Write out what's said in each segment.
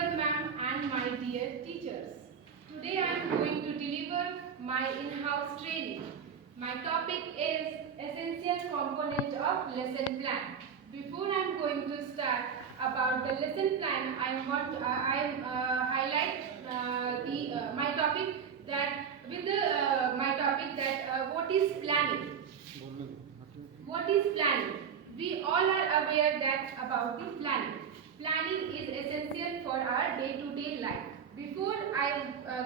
Principal Ma'am and my dear teachers. Today I am going to deliver my in-house training. My topic is essential component of lesson plan. Before I am going to start about the lesson plan, I want to highlight my topic that what is planning. What is planning? We all are aware that about the planning. Planning is essential for our day-to-day life. Before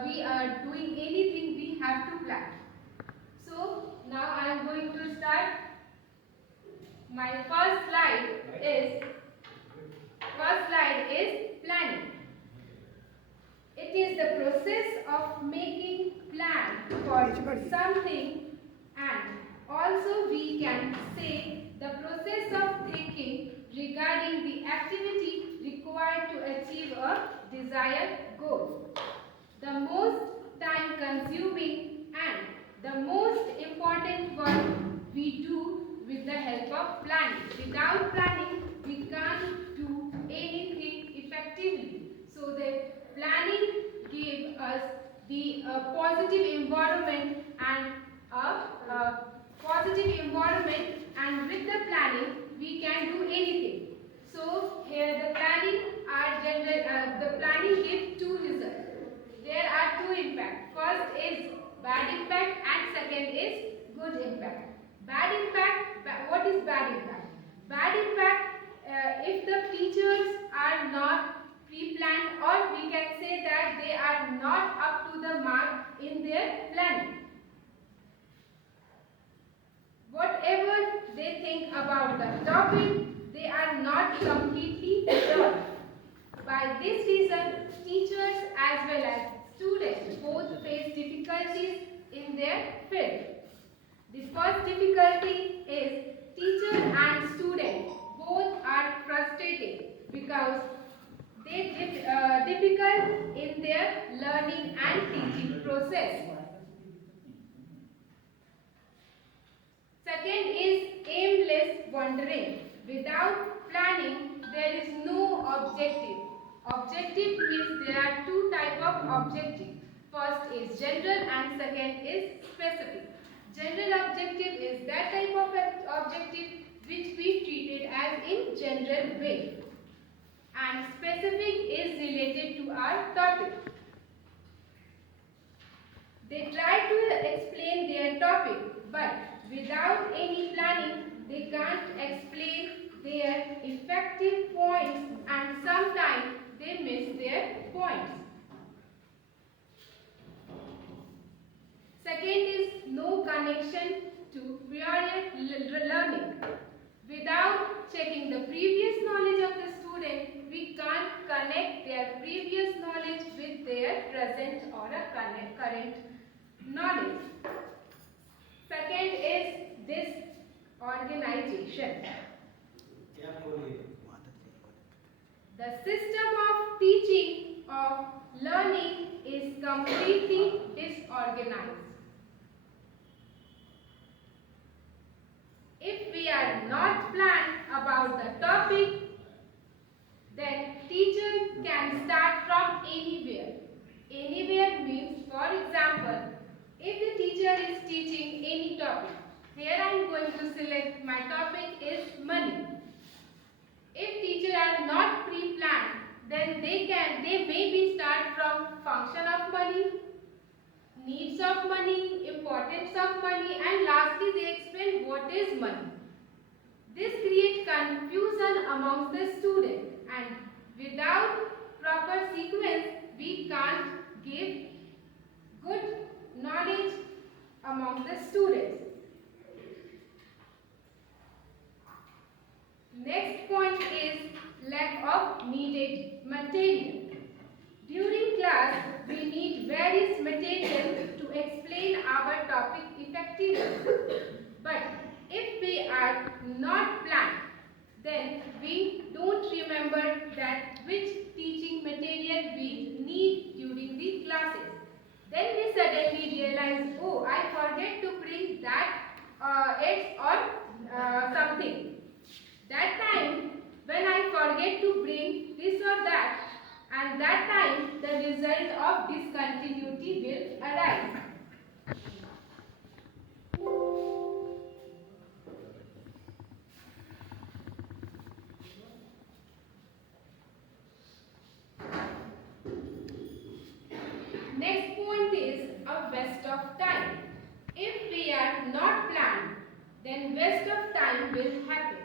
we are doing anything, we have to plan. So now I am going to start. My first slide is planning. It is the process of making plan for something, and also we can say the process of thinking regarding the activity required to achieve a desired goal. The most time consuming and the most important work we do with the help of planning. Without planning, we can't do anything effectively. So the planning gives us the positive environment and with the planning we can do anything. So here the planning gives two results. There are two impacts. First is bad impact and second is good impact. Bad impact, what is bad impact? Bad impact, if the teachers are not pre-planned, or we can say that they are not up to the mark in their planning. Whatever they think about the topic, they are not completely sure. By this reason, teachers as well as students both face difficulties in their field. The first difficulty is teacher and student both are frustrated because they difficult in their learning and teaching process. Second is aimless wandering. Without planning, there is no objective. Objective means there are two types of objective. First is general and second is specific. General objective is that type of objective which we treated as in general way. And specific is related to our topic. They try to explain their topic, but without any planning, they can't explain their effective points, and sometimes they miss their points. Second is no connection to prior learning. Without checking the previous knowledge of the student, we can't connect their previous knowledge with their present or a current knowledge. Second is disorganization. The system of teaching, of learning is completely disorganized. If we are not planned about the topic, then teacher can start from anywhere. Anywhere means, for example, if the teacher is teaching any topic, here I am going to select my topic is money. If teachers are not pre-planned, then they maybe start from function of money, needs of money, importance of money, and lastly they explain what is money. This creates confusion amongst the student, and without proper sequence, we can't give good knowledge among the students. Next point is lack of needed material. During class, we need various materials to explain our topic effectively. But if we are not planned, then we don't remember that which teaching material we need during the classes. Then we suddenly realize, oh, I forget to bring that X or something. That time when I forget to bring this or that, and that result of discontinuity will arise. Next point is a waste of time. If we are not planned, then waste of time will happen.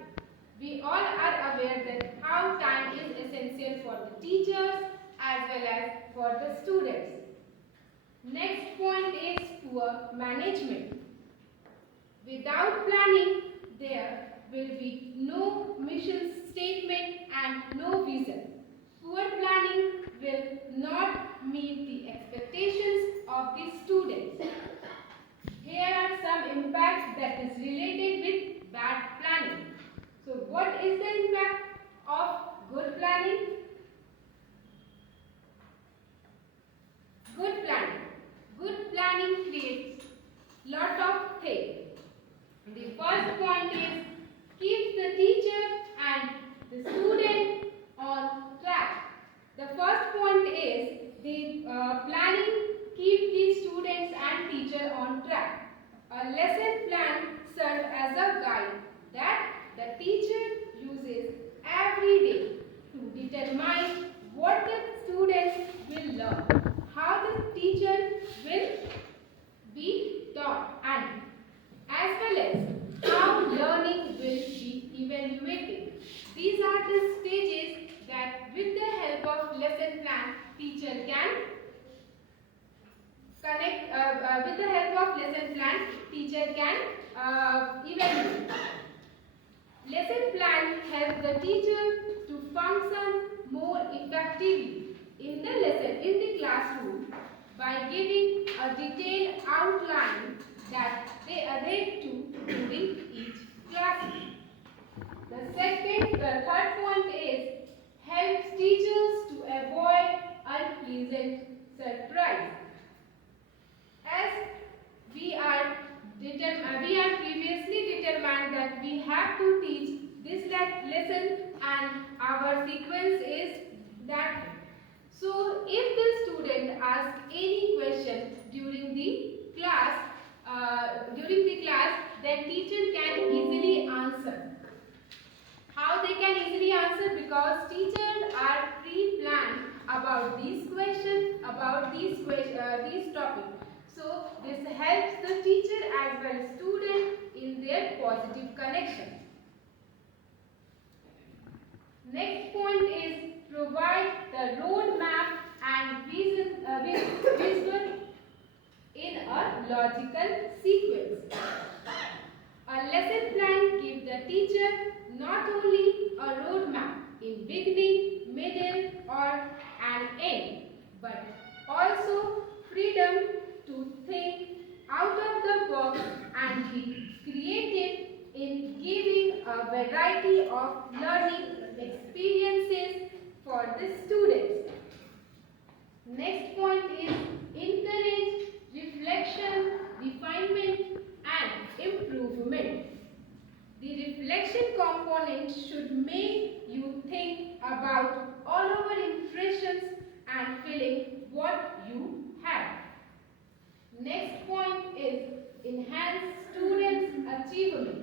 We all are aware that how time is essential for the teachers as well as for the students. Next point is poor management. Without planning, there will be no mission statement and no vision. Poor planning will not meet the expectations of the students. Here are some impacts that is related with bad planning. So what is the impact of good planning? Good planning. Good planning creates lot of things. The first point is keeps the teacher and the student on track. The first point is the planning keep the students and teacher on track. A lesson plan serves as a guide that the teacher uses every day to determine what the students will learn, how the teacher will be taught, and as well as how learning will be evaluated. These are the stages that with the help of lesson plan teacher can connect, with the help of lesson plan teacher can evaluate. Lesson plan helps the teacher to function more effectively in the lesson in the classroom by giving a detailed outline that they adhere to during each class. The third point is helps teachers to avoid unpleasant surprise. As we are previously determined that we have to teach this lesson and our sequence is that. So if the student asks any question during the class, then teacher can easily answer. How they can easily answer? Because teachers are pre-planned about these questions, about these topics. So this helps the teacher as well as student in their positive connection. Next point is provide the roadmap and visual in a logical sequence. A lesson plan gives the teacher not only a roadmap in beginning, middle or an end, but also freedom to think out of the box and be creative in giving a variety of learning experiences for the students. Next point is encourage reflection, refinement and improvement. The reflection component should make you think about all over impressions and feeling what you have. Next point is enhance students' achievement.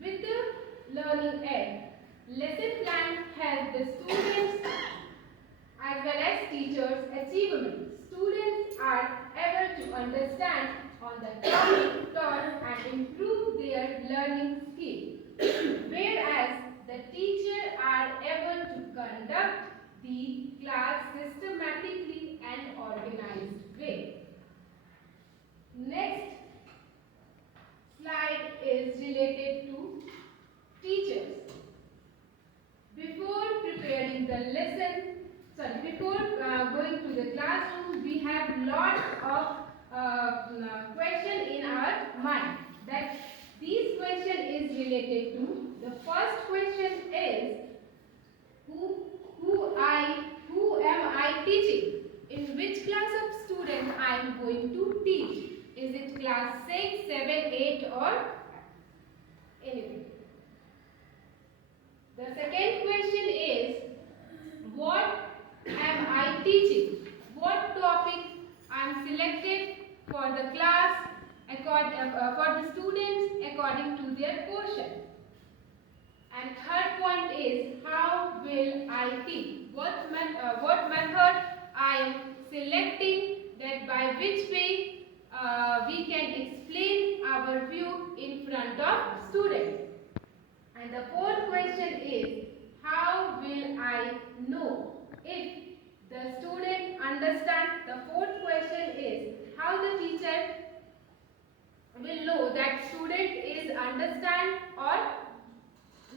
With the learning aid, lesson plan helps the students as well as teachers' achievement. Students are able to understand on the topic taught and improve their learning skill, whereas the teachers are able to conduct the class systematically and organized way. Next slide is related to teachers. Before preparing the lesson, before going to the classroom, we have lots of questions in our mind. That these question is related to, the first question is who am I teaching? In which class of student I am going to teach? Is it class 6, 7, 8 or anything? The second question is what am I teaching. What topic I am selected for the class, for the students according to their portion. And third point is, how will I teach? What method I am selecting, that by which way we can explain our view in front of students. And the fourth question is, how will I know if the student understand? The fourth question is, how the teacher will know that student is understand or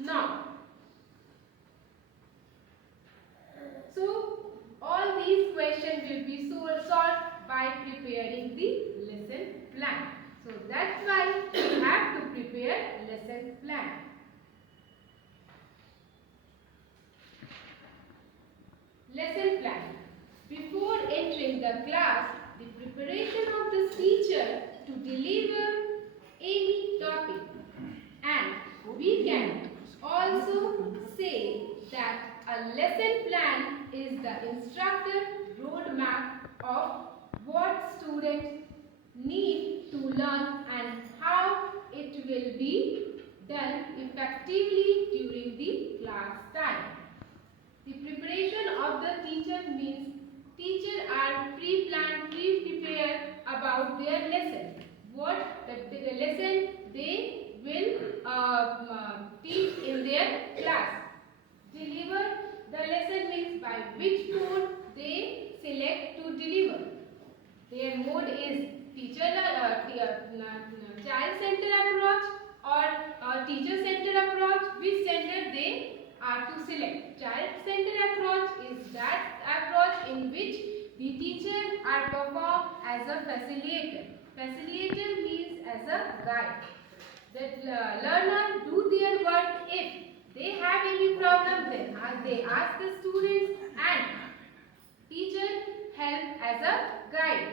not. So all these questions will be solved by preparing the lesson plan. So that's why we have to prepare lesson plan. Lesson plan. Before entering the class, the preparation of the teacher to deliver any topic. And we can also say that a lesson plan is the instructor roadmap of what students need to learn and how it will be done effectively during the class time. The preparation of the teacher means teachers are pre-planned, pre-prepared about their lesson. What the lesson they will teach in their class. Deliver the lesson means by which mode they select to deliver. Their mode is child-centered approach or teacher-centered approach. Which center they are to select? Child-centered approach is that approach in which the teacher are performed as a facilitator. Facilitator means as a guide. The learner do their work. If they have any problem, then they ask the students, and teacher help as a guide.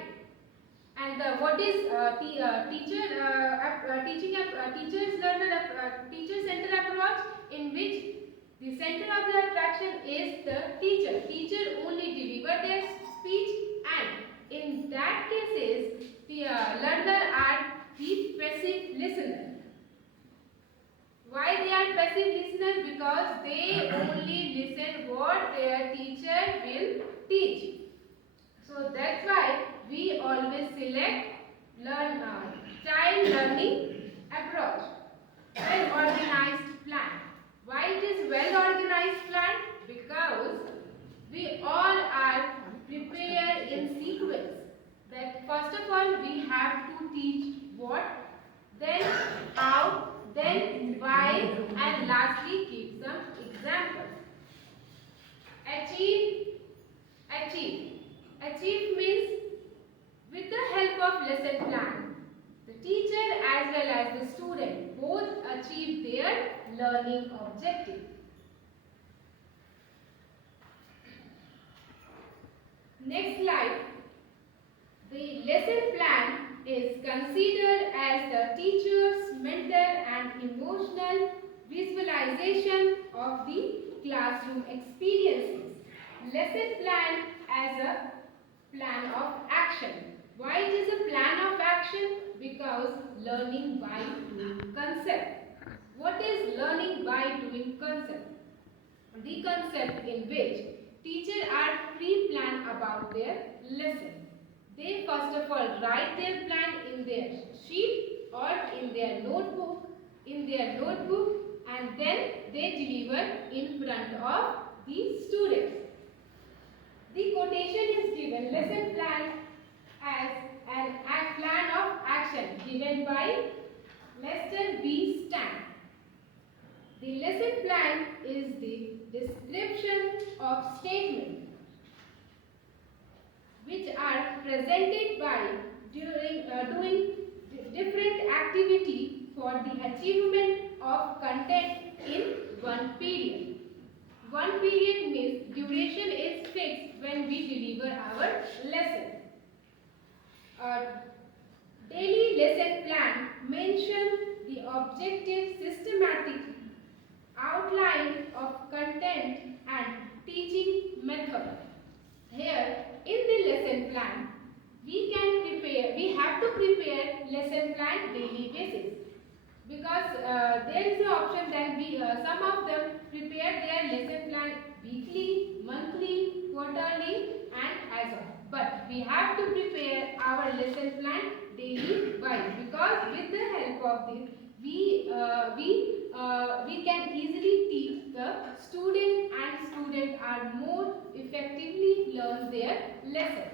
And what is teacher-centered approach, in which the center of the attraction is the teacher. Teacher only deliver their speech, and in that cases the learner are the passive listener. Why they are passive listener? Because they only listen what their teacher will teach. So that's why we always select child learning approach. Well organized plan. Why it is well organized plan? Because we all are prepared in sequence. That first of all we have to teach what, then how, then why, and lastly give some examples. Achieve means with the help of lesson plan, the teacher as well as the student both achieve their learning objective. Next slide. The lesson plan is considered as the teacher's mental and emotional visualization of the classroom experiences. Lesson plan as a plan of action. Why it is a plan of action? Because learning by doing concept. What is learning by doing concept? The concept in which teachers are pre-planned about their lesson. They first of all write their plan in their sheet or in their notebook, and then they deliver in front of the students. The quotation is given, lesson plan as an plan of action given by Lester B. Stan. The lesson plan is the description of statements which are presented by doing different activity for the achievement of content in one period. One period means duration is fixed when we deliver our lesson. Daily lesson plan mentions the objective, systematic outline of content and teaching method. Here lesson plan, we have to prepare lesson plan daily basis, because there is an option that some of them prepare their lesson plan weekly, monthly, quarterly and as on. But we have to prepare our lesson plan daily wise, because with the help of this we can easily teach the student, and students are more effectively learn their lesson.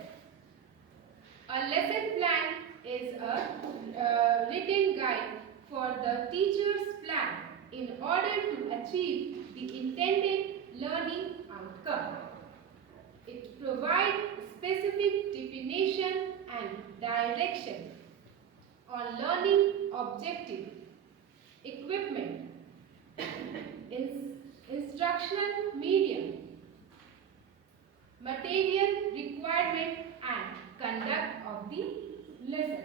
A lesson plan is a written guide for the teacher's plan in order to achieve the intended learning outcome. It provides specific definition and direction on learning objective, equipment, instructional medium, material requirement and conduct of the lesson.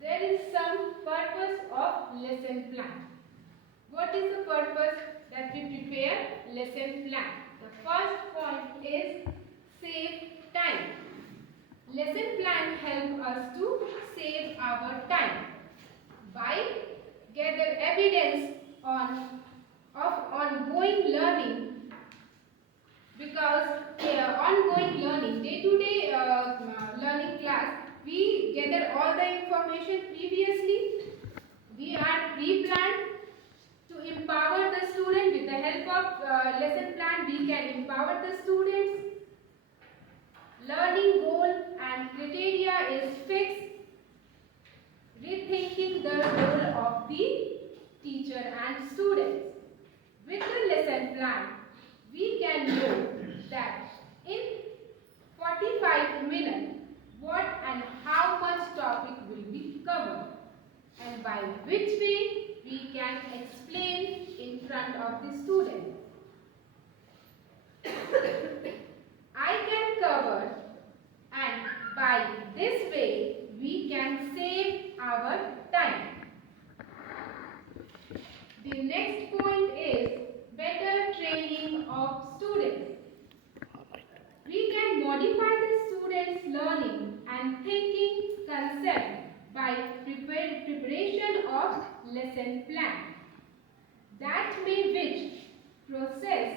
There is some purpose of lesson plan. What is the purpose that we prepare lesson plan? The first point is save time. Lesson plan help us to save our time by gather evidence of ongoing learning, because ongoing learning, day-to-day learning class, we gather all the information previously. We are pre-planned to empower the student. With the help of lesson plan, we can empower the students. Learning goal and criteria is fixed. Rethinking the role of the teacher and students. With the lesson plan, we can know that in 45 minutes, what and how much topic will be covered, and by which way we can explain in front of the student. I can cover, and by this way we can save our time. The next point is better training of students. We can modify the students' learning and thinking concept by preparation of lesson plan. That may which process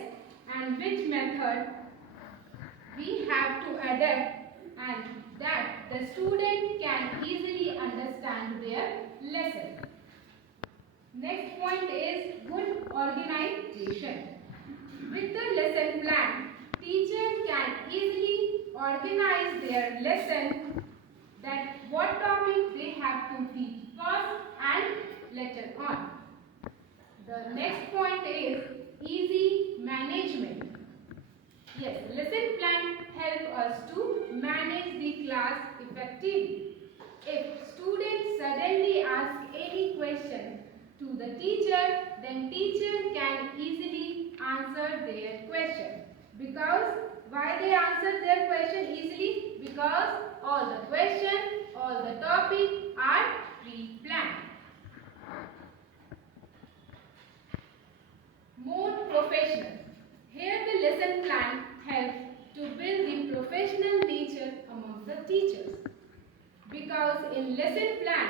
and which method we have to adapt, and that the student can easily understand their lesson. Next point is good organization. With the lesson plan, teachers can easily organize their lesson, that what topic they have to teach first and later on. The next point is easy management. Yes, lesson plan help us to manage the class effectively. If students suddenly ask any question to the teacher, then teacher can easily answer their question. Because why they answer their question easily? Because all the question, all the topic are pre-planned. More professional. Here the lesson plan helps to build the professional nature among the teachers. Because in lesson plan,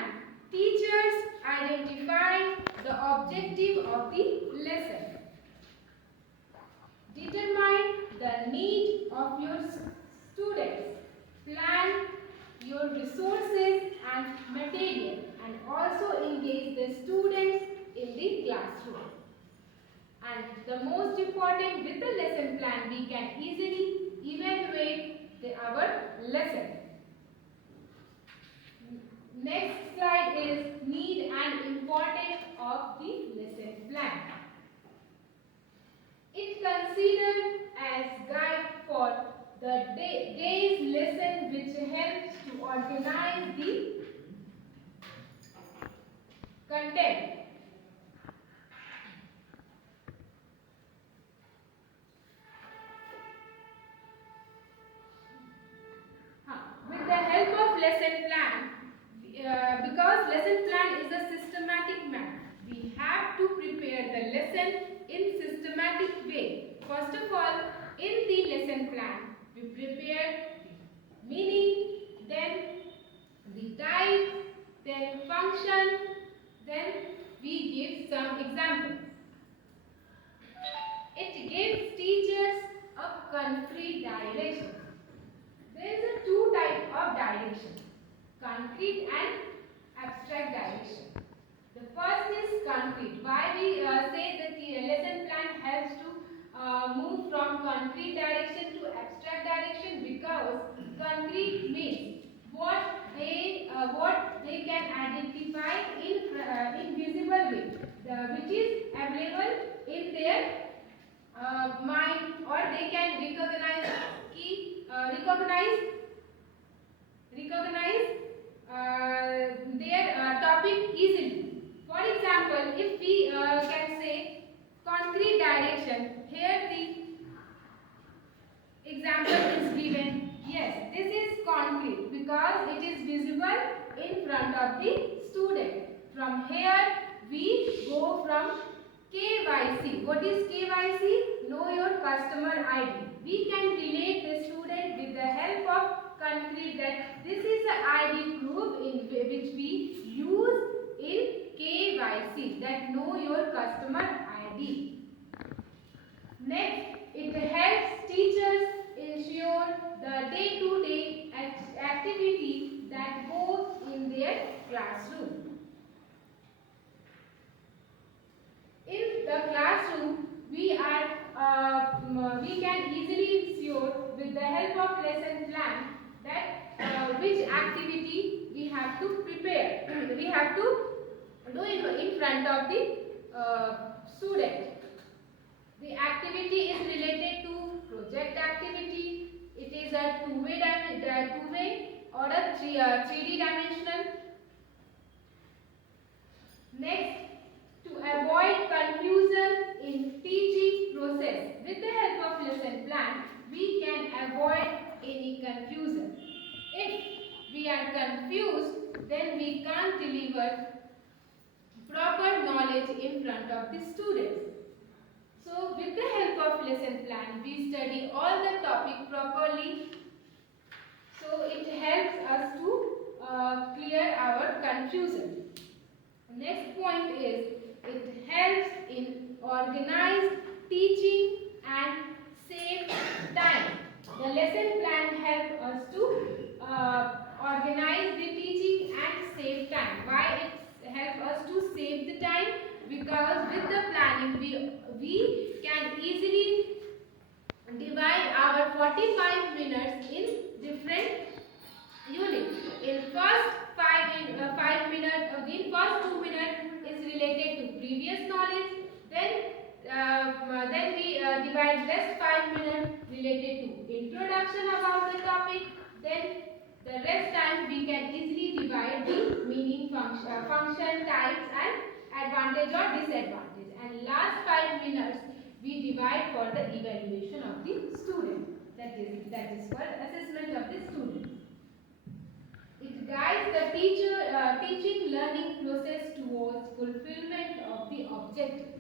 teachers identify the objective of the lesson, determine the need of your students, plan your resources and material, and also engage the students in the classroom. And the most important, with the lesson plan, we can easily evaluate our lesson. Next slide is need and importance of the lesson plan. It considered as guide for the day's lesson, which helps to organize the content. With the help of lesson plan, because lesson plan is a systematic method, we have to prepare the lesson in systematic way. first of all, in the lesson plan, we prepare the meaning, then the type, then function, then we give some examples. It gives teachers a concrete direction. There is a two types of direction, concrete and abstract direction. The first is concrete. Why we say that the lesson plan helps to move from concrete direction to abstract direction? Because concrete means what they can identify in visible way, which is available in their mind, or they can recognize their topic easily. For example, if we can say concrete direction, here the example is given. Yes, this is concrete because it is visible in front of the student. From here we go from KYC. What is KYC? Know your customer ID. We can relate the student with the help of concrete, that this is the ID proof in which we use in KYC, that know your customer ID. Next, it helps teachers ensure the day-to-day activity that goes in their classroom. In the classroom, we can easily ensure with the help of lesson plan that which activity we have to prepare. We have to do it in front of the student. The activity is related to project activity. It is a two-way or a 3D dimensional. Next, to avoid confusion in teaching process, with the help of lesson plan, we can avoid any confusion. If we are confused, then we can't deliver proper knowledge in front of the students. So, with the help of lesson plan, we study all the topic properly. So, it helps us to clear our confusion. Next point is, it helps in organized teaching and save time. The lesson plan helps us to organize the teaching and save time. Why it helps us to save the time? Because with the planning we can easily divide our 45 minutes in different units. In first 5 minutes, in first 2 minutes is related to previous knowledge. Then we divide rest 5 minutes related to introduction about the topic. Then the rest time we can easily divide the meaning, function, types and advantage or disadvantage. And last 5 minutes we divide for the evaluation of the student. That is for assessment of the student. It guides the teaching learning process towards fulfillment of the objective.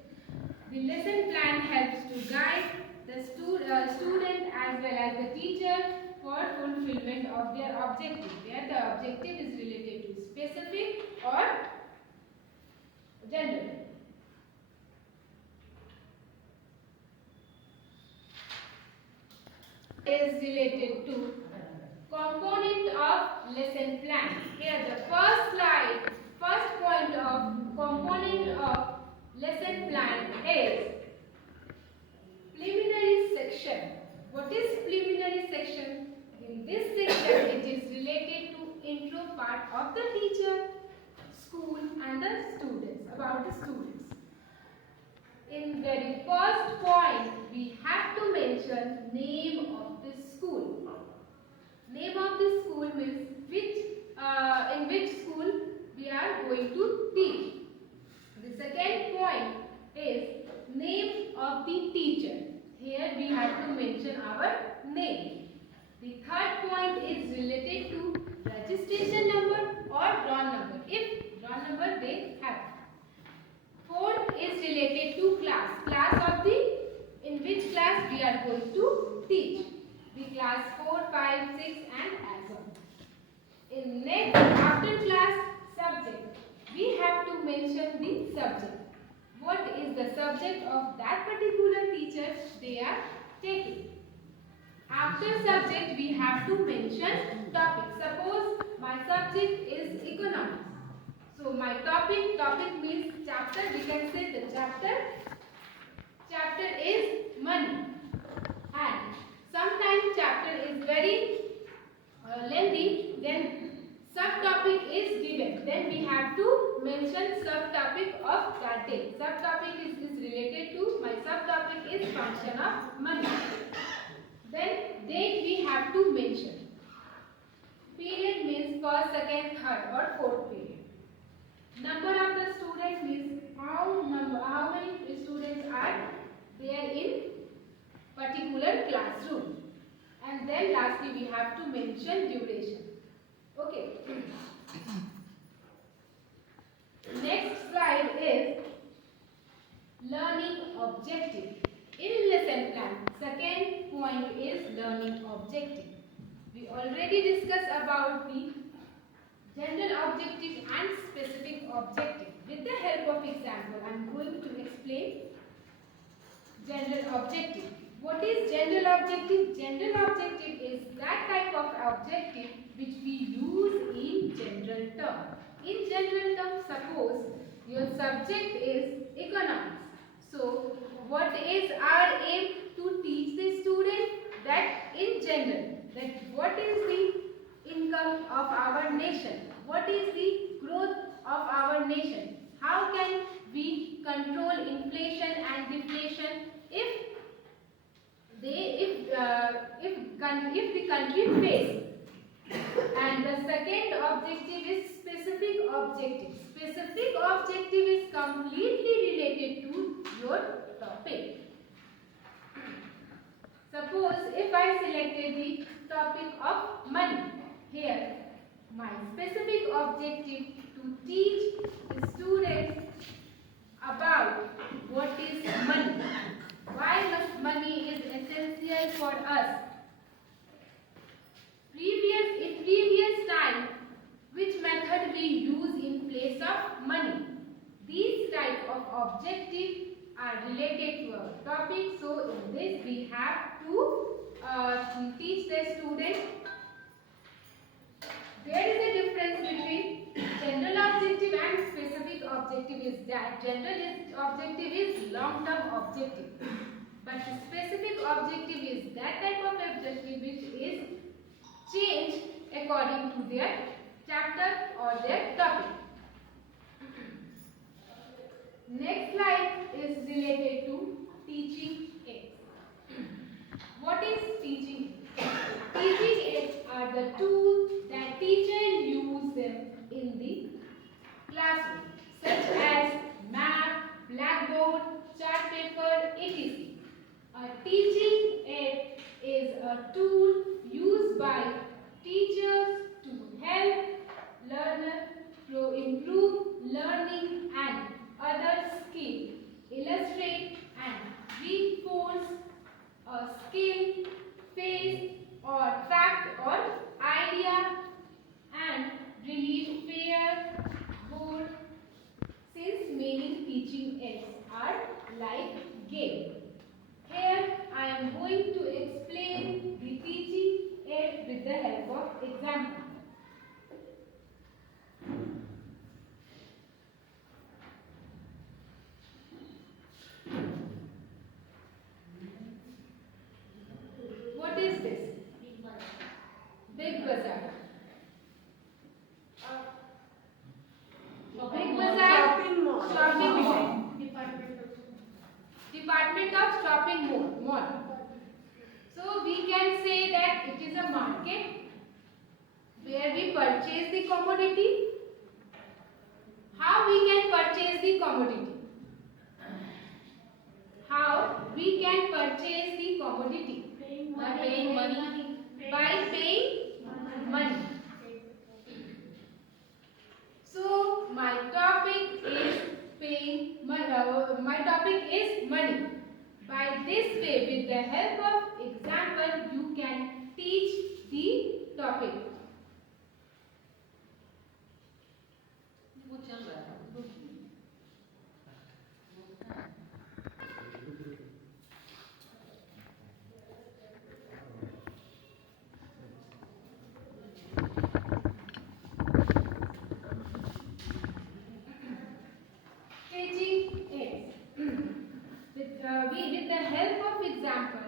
The lesson plan helps to guide the student as well as the teacher for fulfillment of their objective, where the objective is related to specific or general. Is related to component of lesson plan. Here the first point of component of lesson plan is preliminary section. What is preliminary section? In this section it is related to intro part of the teacher, school and the students, about the students. In very first point we have to mention name of the school. Name of the school means in which school we are going to teach. The second point is name of the teacher. Here we have to mention our name. The third point is related to registration number or roll number, if roll number they have. Fourth is related to class. In which class 5, 6 and as on. In next after class subject, we have to mention the subject. What is the subject of that particular teacher they are taking? After subject, we have to mention topic. Suppose my subject is economics. So my topic means chapter. We can say the chapter is money. And sometimes chapter is very lengthy, then subtopic is given. Then we have to mention subtopic of that day. Subtopic is related to, my subtopic is function of money. Then date we have to mention. Period means first, second, third or fourth period. Number of the students means how many students are there in particular classroom. And then lastly we have to mention duration. Okay. Next slide is learning objective. In lesson plan, second point is learning objective. We already discussed about the general objective and specific objective. With the help of example, I am going to explain general objective. What is general objective? General objective is that type of objective which we use in general term. In general term, suppose your subject is economics. So, what is our aim to teach the student? That in general, that what is the income of our nation? What is the growth of our nation? How can we control inflation and deflation if the country fails? And the second objective is specific objective. Specific objective is completely related to your topic. Suppose if I selected the topic of money, here my specific objective to teach the students about what is money. Why money is essential for us. In previous time, which method we use in place of money? These type of objectives are related to our topic. So in this we have to teach the student. There is a difference between general objective and specific objective is that general objective is long-term objective. But specific objective is that type of objective which is changed according to their chapter or their topic. Next slide is related to teaching aids. What is teaching aids? Teaching aids are the tools that teachers use them in the classroom, such as map, blackboard, chart paper, etc. A teaching aid is a tool used by teachers to help learners to improve learning and other skills, illustrate and reinforce a skill, phase or fact or idea, and relieve fear, bored, since many teaching aids are like game. Here I am going to explain the teaching aid with the help of example. What is this? Big Bazaar. Big Bazaar. Shopping mall. Department of shopping mall. So we can say that it is a market where we purchase the commodity. How we can purchase the commodity? How we can purchase the commodity? By paying money. By paying money. So my topic is paying money. My topic is money. By this way, with the help of example, you can teach the with the help of example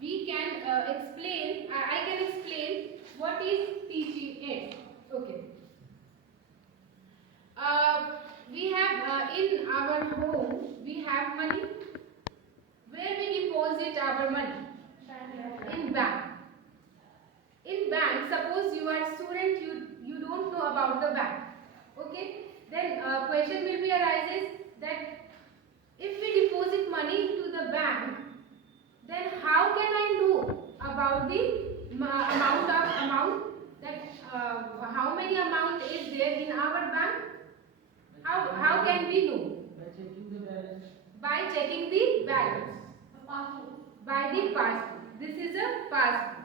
we can explain. I can explain what is teaching aid. Okay. We have in our home we have money. Where we deposit our money? In bank. In bank, suppose you are student, you don't know about the bank. Okay, then question will be arises that if we deposit money to the bank, then how can I know about the amount that how many amount is there in our bank? How can we know? By checking the balance. By the passbook. This is a passbook.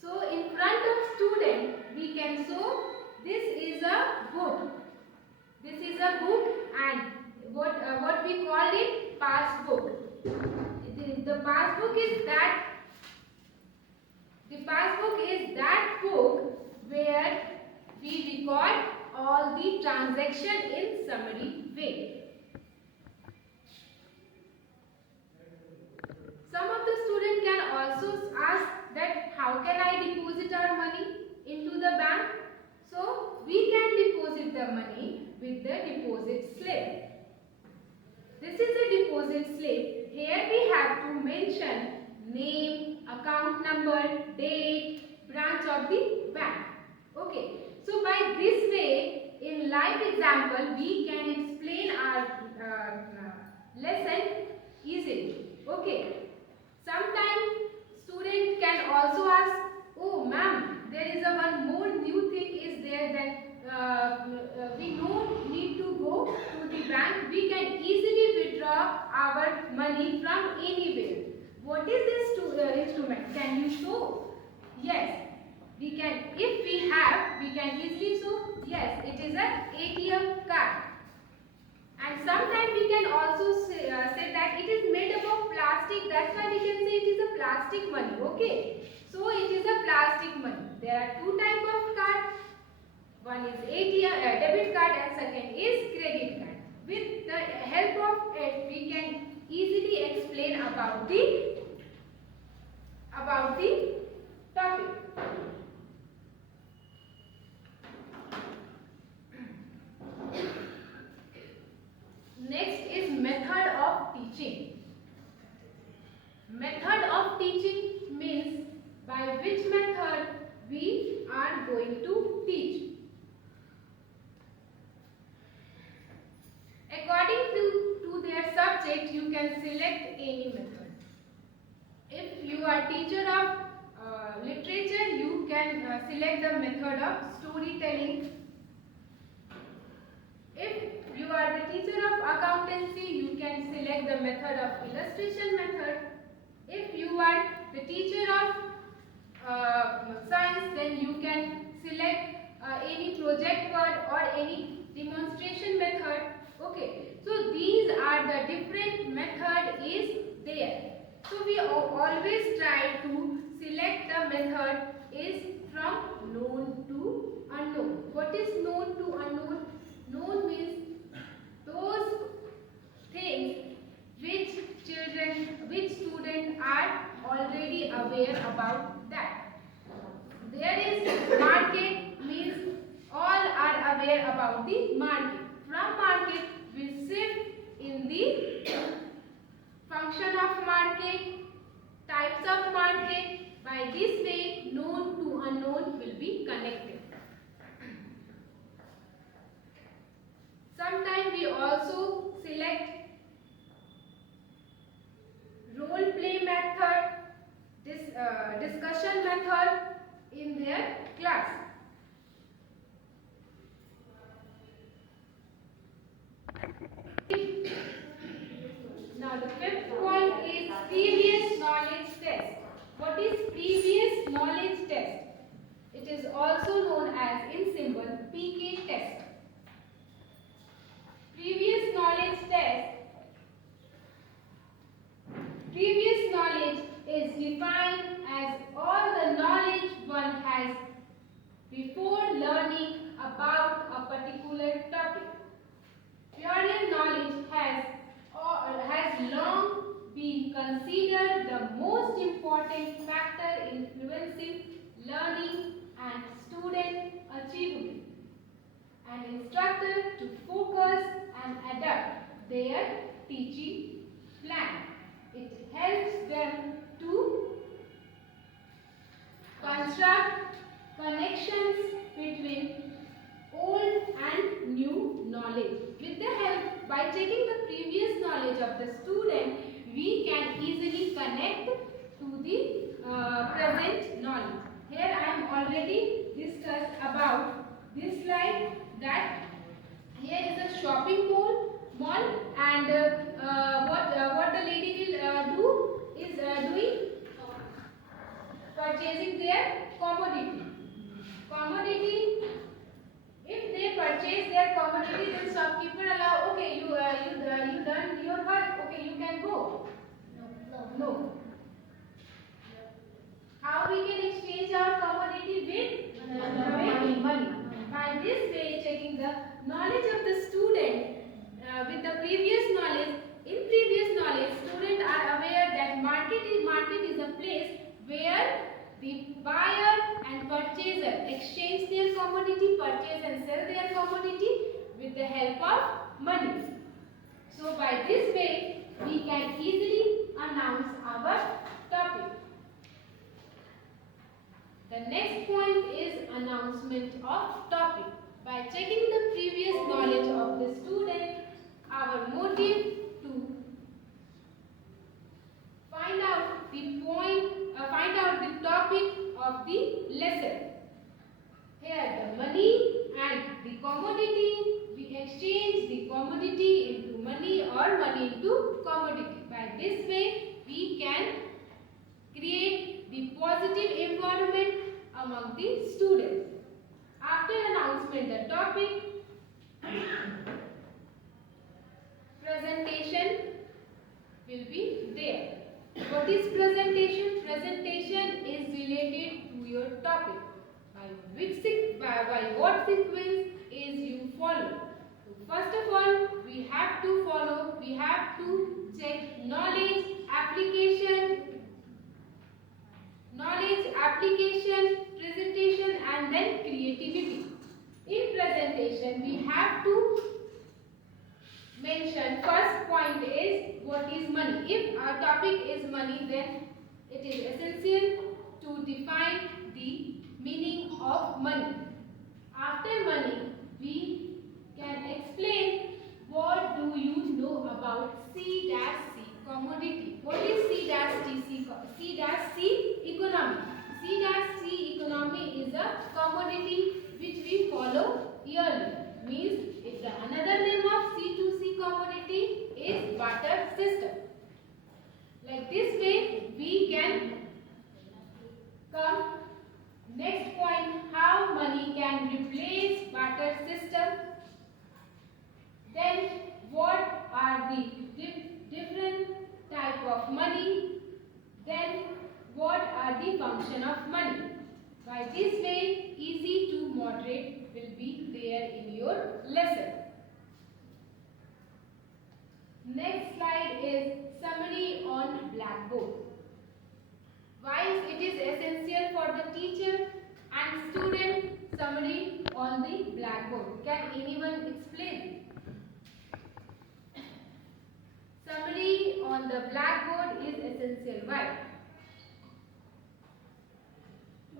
So in front of student we can show this is a book. This is a book and what we call it passbook. The passbook is that book where we record all the transaction in summary way. Some of the students can also ask that how can I deposit our money into the bank? So we can deposit the money with the deposit slip. This is a deposit slip. Here we have to mention name, account number, date, branch of the bank. Okay. So by this way, in live example, we can explain our lesson easily. Okay. Sometimes student can also ask, oh ma'am, there is a one more new thing is there that we don't need to go to the bank. We can easily withdraw our money from anywhere. What is this instrument? Can you show? Yes, we can. If we have, we can easily show. Yes, it is an ATM card. And sometimes we can also say that it is made up of plastic. That's why we can say it is a plastic money. Okay. So it is a plastic money. There are two types of cards. One is ATM debit card and second is credit card. With the help of it, we can easily explain about the topic. Next is method of teaching. Method of teaching means by which method we are going to teach. According to their subject, you can select any method. If you are teacher of literature, you can select the method of storytelling. If you are the teacher of accountancy, you can select the method of illustration method. If you are the teacher of science, then you can select any project word or any demonstration method. Okay, so these are the different method is there. So we always try to select the method is from known to unknown. What is known to unknown? Known means those things which students are already aware about that. There is market means all are aware about the market. From market we shift in the function of market, types of market. By this way, known to unknown will be connected. Sometimes we also select role play method, discussion method in their class. Now the fifth point is previous knowledge test. What is previous knowledge test? It is also known as in symbol PK test. Previous knowledge test. Previous knowledge is defined as all the knowledge one has before learning about a particular topic. Prior knowledge important factor influencing learning and student achievement. An instructor to focus and adapt their teaching plan. It helps them to construct connections between old and new knowledge. With the help, by checking the previous knowledge of the student, we can easily connect to the present knowledge. Here I am already discussed about this slide that here is a shopping mall and what the lady will do is doing purchasing their commodity. If they purchase their commodity, then shopkeeper allow, okay, you done your work, okay, you can go. No. How we can exchange our commodity with money? By this way, checking the knowledge of the student with the previous knowledge. In previous knowledge, students are aware that market is a place where the buyer and purchaser exchange their commodity, purchase and sell their commodity with the help of money. So by this way, we can easily announce our topic. The next point is announcement of topic. By checking the previous knowledge of the student, our motive to find out the topic of the lesson. Here the money and the commodity, we exchange the commodity into money or money into commodity. By this way, we can create the positive environment among the students. After announcement the topic, presentation will be there. What is presentation? Presentation is related to your topic. By what sequence is you follow? So first of all, we have to check knowledge, application, presentation and then creativity. In presentation, we have to mention first point is what is money. If our topic is money, then it is essential to define the meaning of money. After money, we can explain what do you know about C-C commodity. What is C-C economy? C-C economy is a commodity which we follow yearly. Means if the another name of C2C commodity is barter system. Like this way we can come next point, how money can replace barter system. Then what are the different type of money. Then what are the function of money. By this way, easy to moderate will be there in your lesson. Next slide is summary on Blackboard. Why it is essential for the teacher and student summary on the Blackboard. Can anyone explain? Summary on the Blackboard is essential. Why?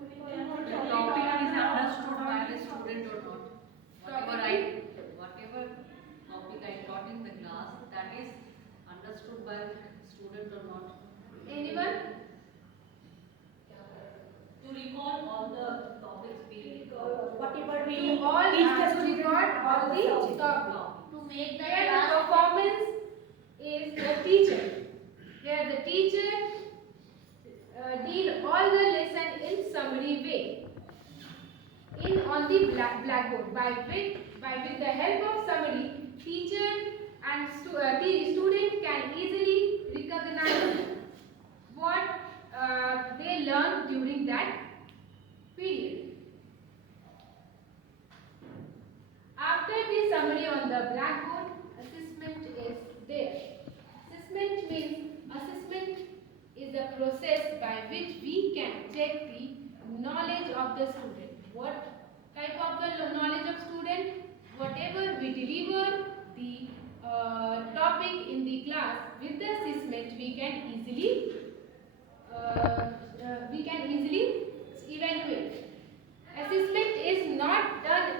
The topic is understood by the student or not. Whatever topic I taught in the class, that is understood by student or not. Anyone? To recall all the topics we whatever we To record all the topic. to make the Here the class performance is the teacher. Here the teacher deal all the lesson in summary way. On the Blackboard. With the help of summary, teacher and student can easily recognize what they learned during that period. After the summary on the Blackboard, assessment we can easily evaluate. Assessment is not done.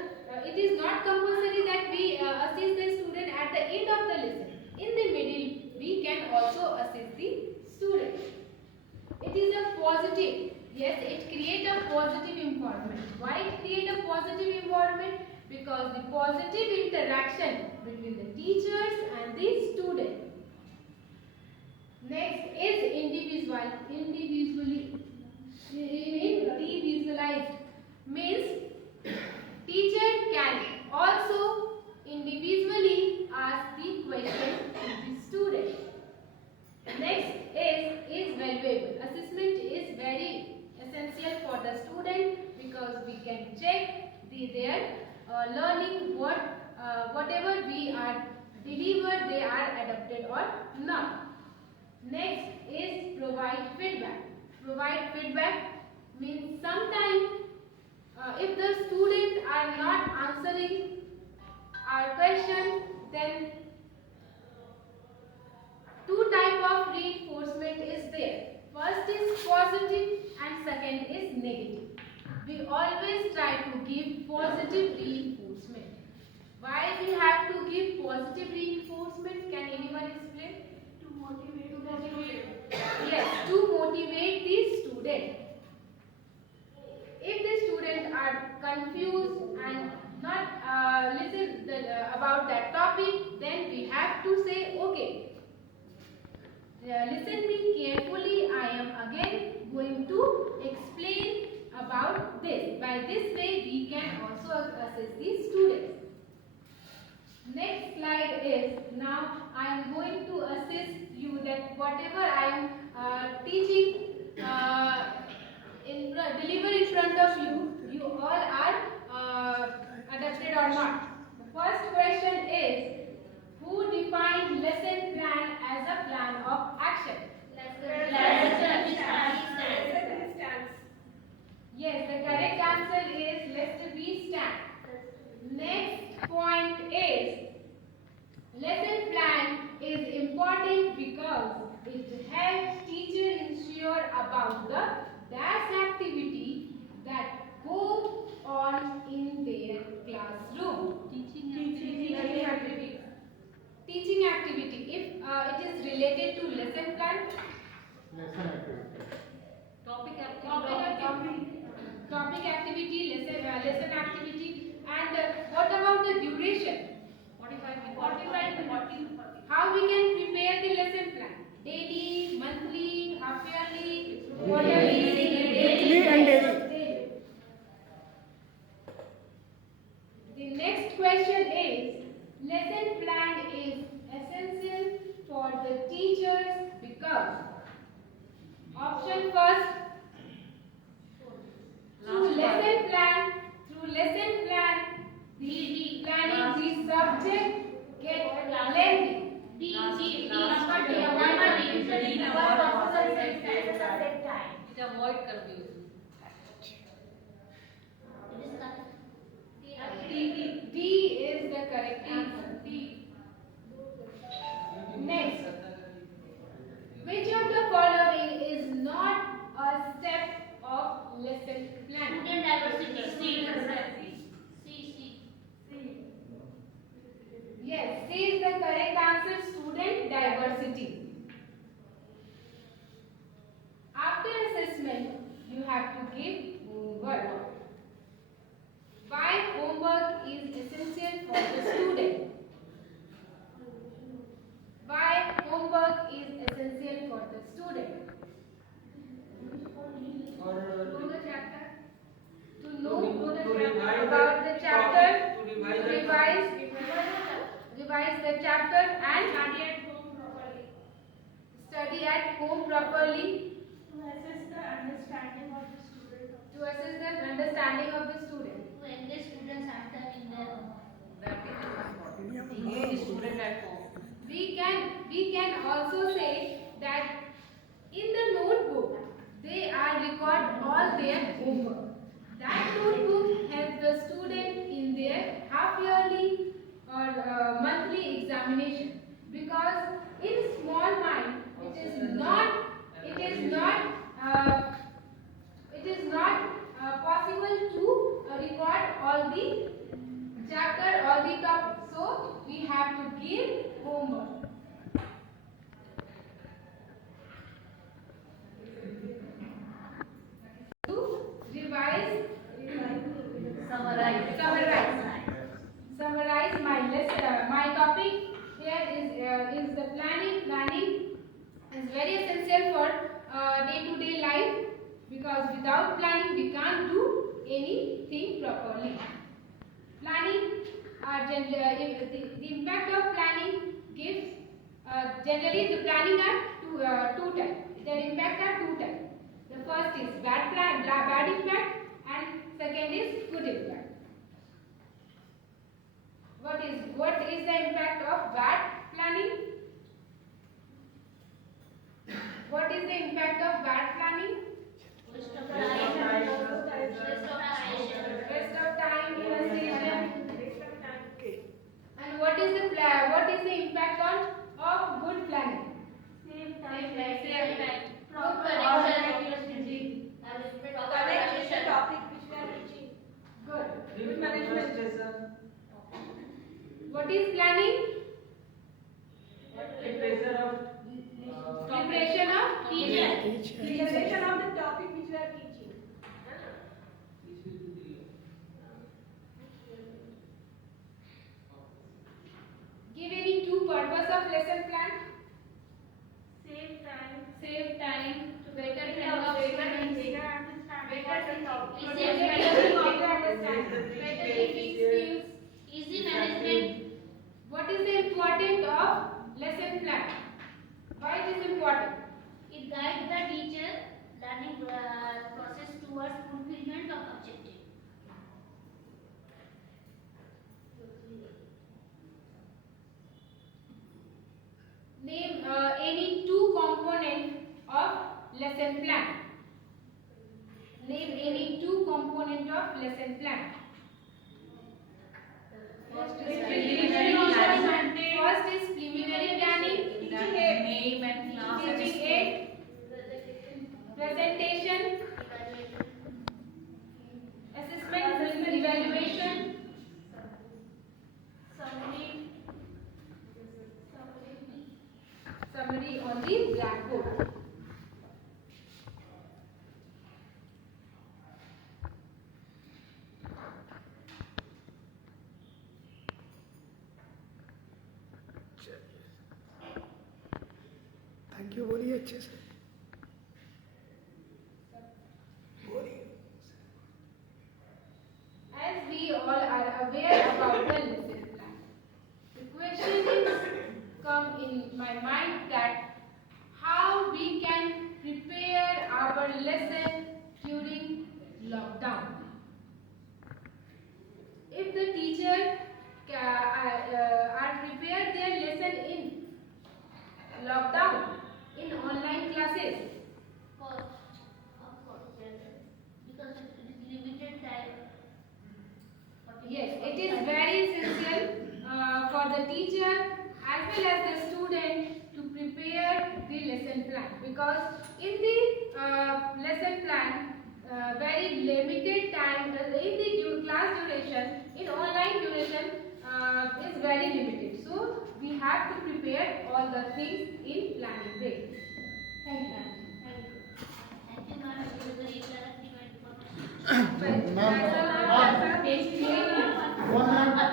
It is not compulsory that we assess the student at the end of the lesson. In the middle, we can also assess the student. It is a positive. Yes, it creates a positive environment. Why it creates a positive environment? Because the positive interaction between the teachers and the student. Next is individualized. Means teacher can also individually ask the question to the student. Next is valuable. Assessment is very essential for the student because we can check their learning whatever we are delivered they are adapted or not. Next is provide feedback. Provide feedback means sometimes if the students are not answering our question, then two type of reinforcement is there. First is positive and second is negative. We always try to give positive reinforcement. Why we have to give positive reinforcement? Can anyone explain? To motivate. Yes, to motivate the student. If the students are confused and not listen about that topic, then we have to say, okay, listen me carefully. I am again going to explain about this. By this way, we can also assess the students. Next slide is, now I am going to assist you that whatever I am teaching deliver in front of you, you all are adapted or not. The first question is, who defined lesson plan as a plan of action? Yes, the correct answer is let's be stand. Next point is, lesson plan is important because it helps teacher ensure about the dash activity that go on in their classroom. Teaching activity. If it is related to lesson plan. Topic activity, lesson activity, and what about the duration? 45 minutes. How we can prepare the lesson plan? Daily, monthly, half yearly, quarterly, Daily and daily. The next question is, lesson plan is essential for the teachers because option first, through lesson plan, the planning the subject get lengthy. It avoid confusion. D is the correct answer. Next, which of the following is not a step of lesson plan? Student diversity. Yes, C is the correct answer, student diversity. After assessment, you have to give homework. Why homework is essential for the student? Why homework is essential for the student? Know the chapter. To know about the chapter, to revise the chapter and study at home properly. To assess the understanding of the student. To assess the understanding of the student. To engage students after in their That is important. Engage student at home. We can also say that in the notebook they are record all their homework. That notebook helps the student in their half yearly or monthly examination, because in small mind it is not possible to record all the chapter or the topic. So we have to give homework. To revise, summarize my topic. Here is the planning. Planning is very essential for day-to-day life, because without planning we can't do anything properly. Planning, the impact of planning gives, generally the planning are two types. Their impact are two types. The first is bad impact, and second is good impact. What is the impact of bad planning? What is the impact of bad planning? Waste of time, frustration. And what is the impact of good planning? Save time. Correct the topic which we are teaching. Good. Management. What is planning? Preparation Preparation of Preparation of the topic which we are teaching. Give any two purpose of lesson plan. Save time. To better think Better of students. better understanding of the topic. Better understand. Better thinking skills. Easy management. What is the importance of lesson plan? Why it is important? It guides the teacher learning process towards fulfillment of objective. Name any two components of lesson plan. Name any two components of lesson plan. First is preliminary planning. Name and class. Teaching aid. Presentation. Assessment, evaluation. Summary on the blackboard. Thank you बोलिए अच्छे से As we all are aware about the lesson plan, the question is come in my mind that how we can prepare our lesson during lockdown. If the teacher are prepared their lesson in lockdown, in online classes, Because it is limited time. yes, it is very essential for the teacher as well as the student to prepare the lesson plan, because in the lesson plan, very limited time in the class duration, in online duration is very limited. So we have to prepare all the things in planning way. Thank you. Thank you, ma'am. It was very interactive and informative. Page 3. One minute.